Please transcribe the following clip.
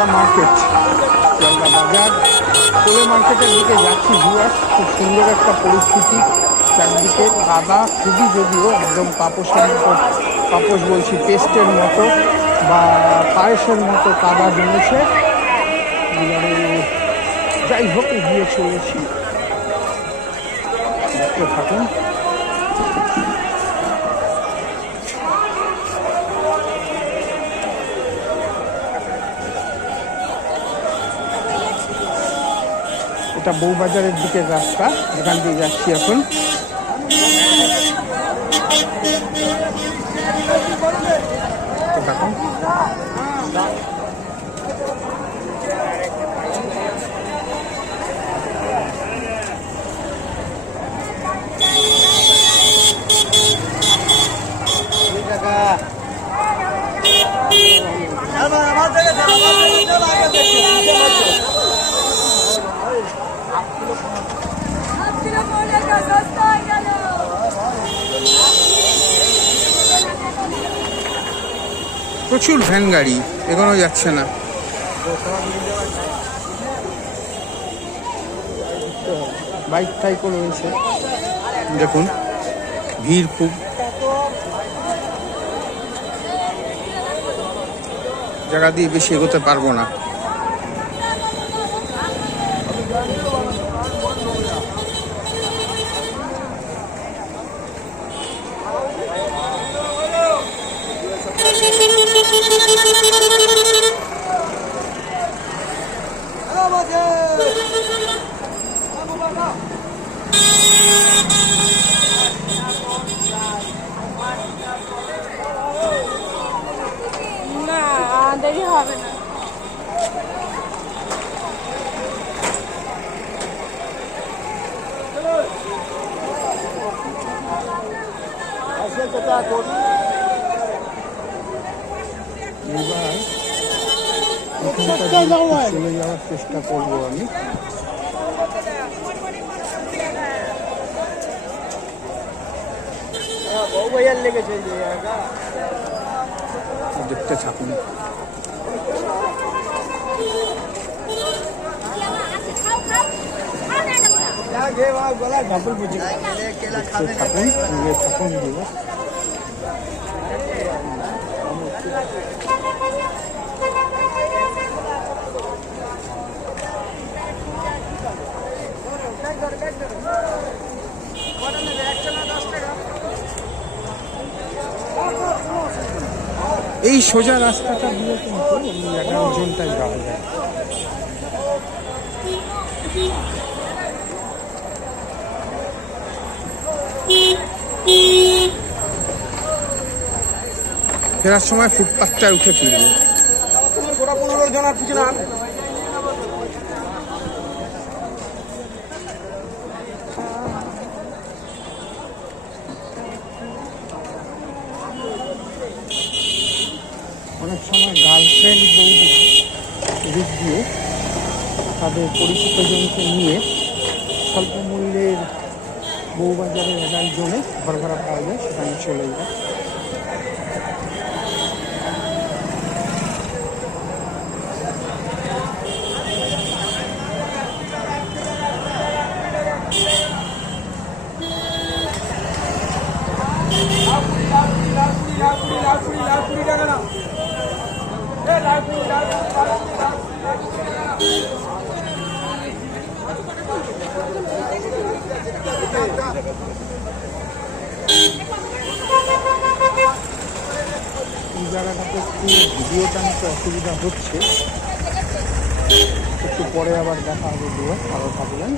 Sealdah market Sealdah বাজার কোলে মার্কেটের দিকে যাচ্ছি ভিউয়ার্স খুব সুন্দর একটা পরিস্থিতি। চারদিকে কাদা, খুবই যদিও একদম পাপোশের মতো পাপোশ বলছি, পেস্টের মতো বা পায়েসের মতো কাদা জমেছে। যাই হোক, এগিয়ে চলেছি। দেখতে থাকুন। এটা বউবাজারের দিকের রাস্তা যেখান দিয়ে যাচ্ছি এখন। তো দেখুন প্রচুর ভ্যান গাড়ি, এগোনো যাচ্ছে না। বাইক টাইকও রয়েছে। দেখুন, ভিড় খুব। জায়গা দিয়ে বেশি এগোতে পারব না। এবার চলে যাওয়ার চেষ্টা করব আমি দেখতে থাকুন। এই সোজা রাস্তাটা দিয়ে কিন্তু জায়গায় ওজনটাই যাওয়া যায়। ফেরার সময় ফুটপাথটায় উঠে ফিরবো। গোটা পনেরো জন আর অনেক সময় গার্লফ্রেন্ড বৌদি দিক দিয়ে তাদের পরিচিত জনকে নিয়ে স্বল্প মূল্যের বউবাজারের অ্যাডাল্ট জোনে ঘর ভাড়া পাওয়া যায়, সেখানে চলে যায়। এই জায়গাটাতে একটু ভিডিওটা নিতে অসুবিধা হচ্ছে। একটু পরে আবার দেখা হবে দিয়ে ভালো থাকবেন।